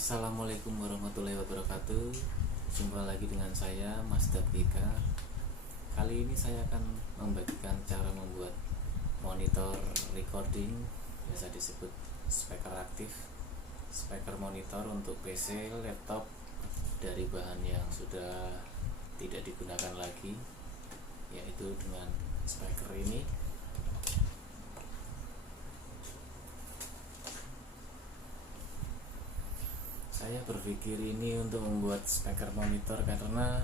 Assalamualaikum warahmatullahi wabarakatuh. Jumpa lagi dengan saya Mas Dabika. Kali ini saya akan membagikan cara membuat monitor recording, biasa disebut speaker aktif, speaker monitor untuk PC, laptop dari bahan yang sudah tidak digunakan lagi, yaitu dengan speaker ini. Saya berpikir ini untuk membuat speaker monitor karena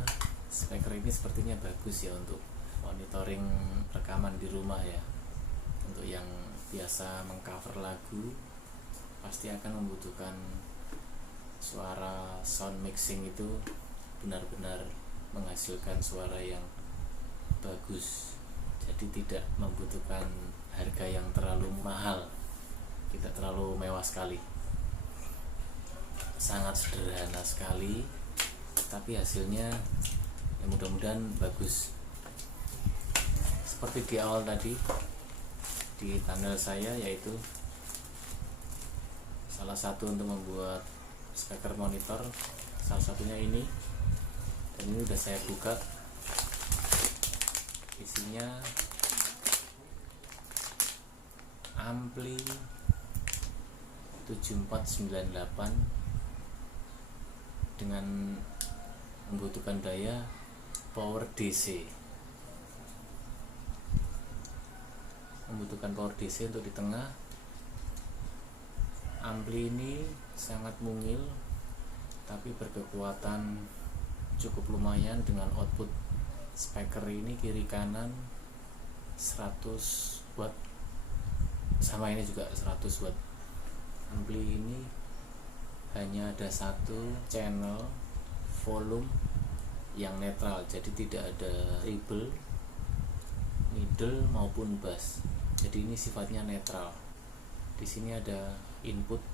speaker ini sepertinya bagus ya untuk monitoring rekaman di rumah ya. Untuk yang biasa mengcover lagu pasti akan membutuhkan suara sound mixing itu benar-benar menghasilkan suara yang bagus. Jadi tidak membutuhkan harga yang terlalu mahal, tidak terlalu mewah sekali. Sangat sederhana sekali, tapi hasilnya ya mudah-mudahan bagus. Seperti di awal tadi di thumbnail saya, yaitu salah satu untuk membuat speaker monitor, salah satunya ini, dan ini udah saya buka. Isinya ampli 7498 dengan membutuhkan daya power DC, untuk di tengah. Ampli ini sangat mungil tapi berkekuatan cukup lumayan dengan output speaker ini kiri kanan 100 watt, sama ini juga 100 watt. Ampli ini hanya ada satu channel volume yang netral, jadi tidak ada treble, middle maupun bass. Jadi ini sifatnya netral. Di sini ada input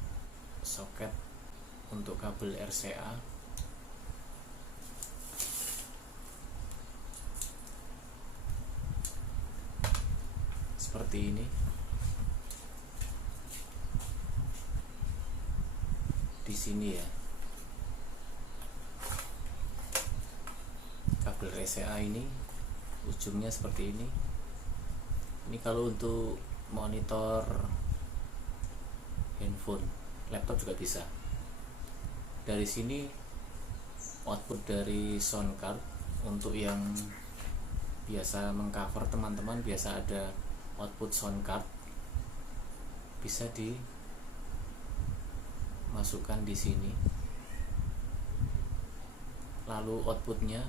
soket untuk kabel RCA. Seperti ini. Di sini ya, kabel RCA ini ujungnya seperti ini. Ini kalau untuk monitor handphone, laptop juga bisa. Dari sini output dari sound card. Untuk yang biasa mengcover, teman-teman biasa ada output sound card, bisa dimasukkan di sini. Lalu outputnya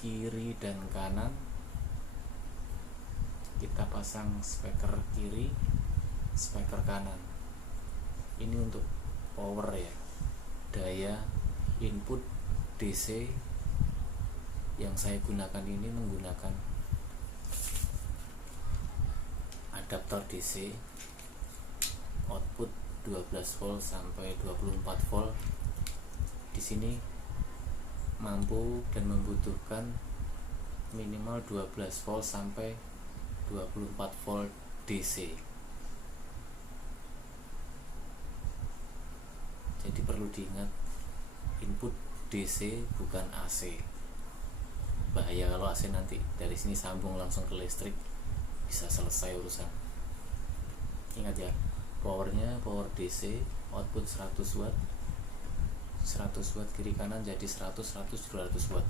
kiri dan kanan kita pasang speaker kiri, speaker kanan. Ini untuk power ya, daya input DC. Yang saya gunakan ini menggunakan adaptor DC, output 12 volt sampai 24 volt. Di sini mampu dan membutuhkan minimal 12 volt sampai 24 volt DC. Jadi perlu diingat, input DC bukan AC. Bahaya kalau AC, nanti dari sini sambung langsung ke listrik, bisa selesai urusan. Ingat ya, powernya power DC, output 100 watt, 100 watt kiri kanan, jadi 100, 100, 200 watt.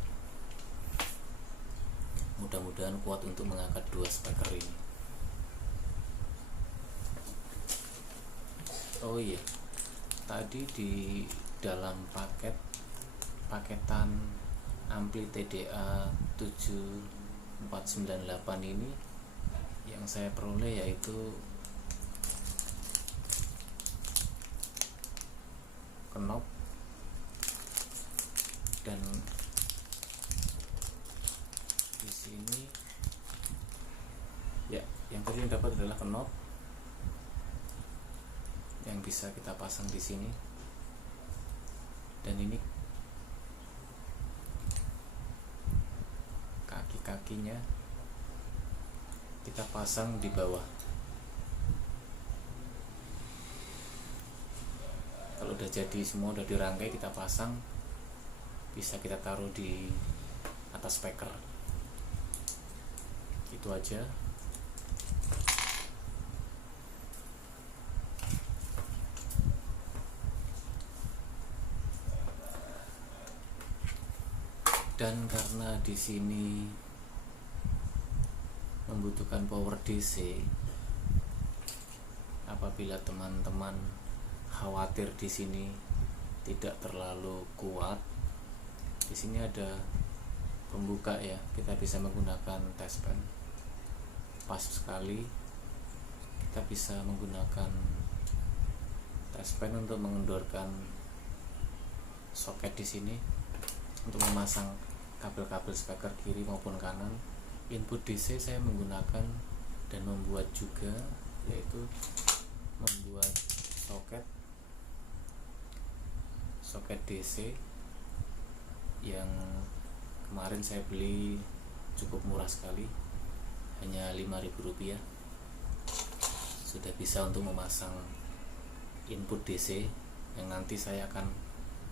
Mudah-mudahan kuat untuk mengangkat dua speaker ini. Oh iya, tadi di dalam paketan ampli TDA 7498 ini yang saya peroleh yaitu knob dan di sini ya, yang tadi yang dapat adalah knob yang bisa kita pasang di sini, dan ini kaki-kakinya kita pasang di bawah. Kalau udah jadi semua, udah dirangkai, kita pasang, bisa kita taruh di atas speaker. Itu aja. Dan karena di sini membutuhkan power DC, apabila teman-teman khawatir di sini tidak terlalu kuat, di sini ada pembuka ya, kita bisa menggunakan test pen. Pas sekali kita bisa menggunakan test pen untuk mengendorkan soket di sini untuk memasang kabel-kabel speaker kiri maupun kanan. Input DC saya menggunakan dan membuat juga, yaitu membuat soket DC yang kemarin saya beli cukup murah sekali, hanya Rp5.000. Sudah bisa untuk memasang input DC yang nanti saya akan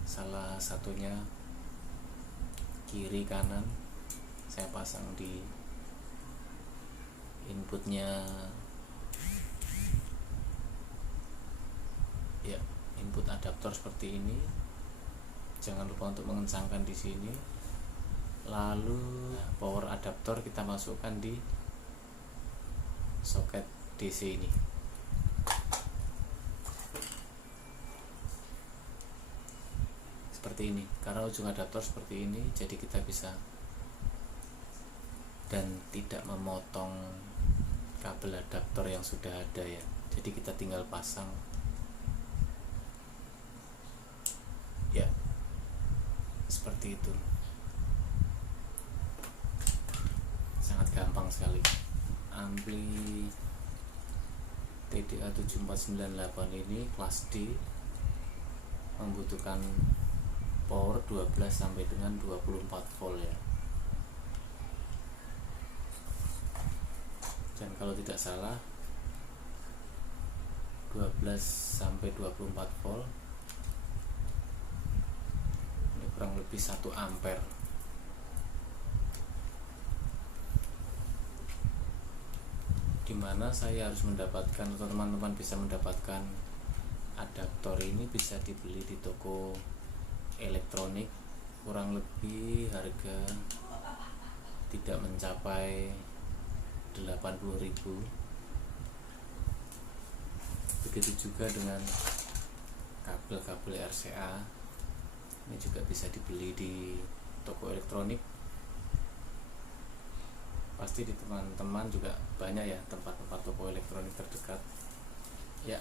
salah satunya kiri kanan saya pasang di inputnya ya, input adaptor seperti ini. Jangan lupa untuk mengencangkan di sini, lalu power adaptor kita masukkan di soket DC ini. Seperti ini, karena ujung adaptor seperti ini, jadi kita bisa dan tidak memotong kabel adaptor yang sudah ada ya. Jadi kita tinggal pasang ya, seperti itu. Sangat gampang sekali. Ampli TDA 7498 ini kelas D, membutuhkan power 12 sampai dengan 24 volt ya. Dan kalau tidak salah 12 sampai 24 volt ini kurang lebih 1 ampere. Dimana saya harus mendapatkan, atau teman-teman bisa mendapatkan adaptor ini bisa dibeli di toko elektronik, kurang lebih harga tidak mencapai 80.000. Begitu juga dengan kabel-kabel RCA, ini juga bisa dibeli di toko elektronik. Pasti di teman-teman juga banyak ya tempat-tempat toko elektronik terdekat ya.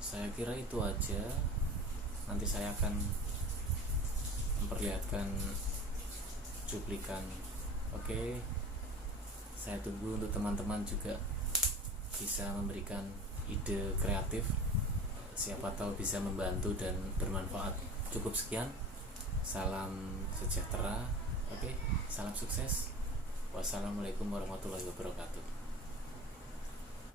Saya kira itu aja. Nanti saya akan memperlihatkan cuplikan. Oke, saya tunggu untuk teman-teman juga bisa memberikan ide kreatif, siapa tahu bisa membantu dan bermanfaat. Cukup sekian, salam sejahtera. Oke, salam sukses. Wassalamualaikum warahmatullahi wabarakatuh.